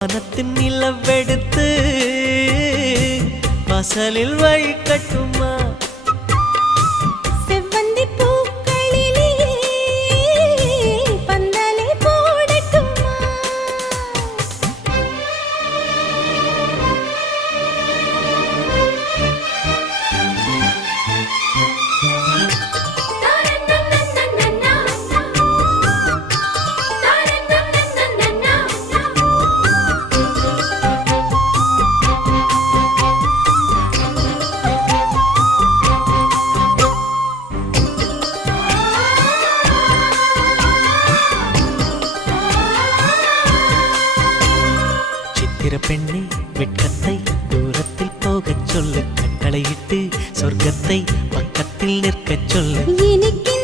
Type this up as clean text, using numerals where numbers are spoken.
வானத்தின் நிலவெடுத்து வாசலில் வழிகட்டுமா செவ்வந்தி பூக்களிலே பந்தலை போடட்டுமா பெண்ணே வெட்கத்தை தூரத்தில் போகச் சொல்லு கட்டளையிட்டு சொர்க்கத்தை பக்கத்தில் நிற்கச் சொல்லு எனக்கு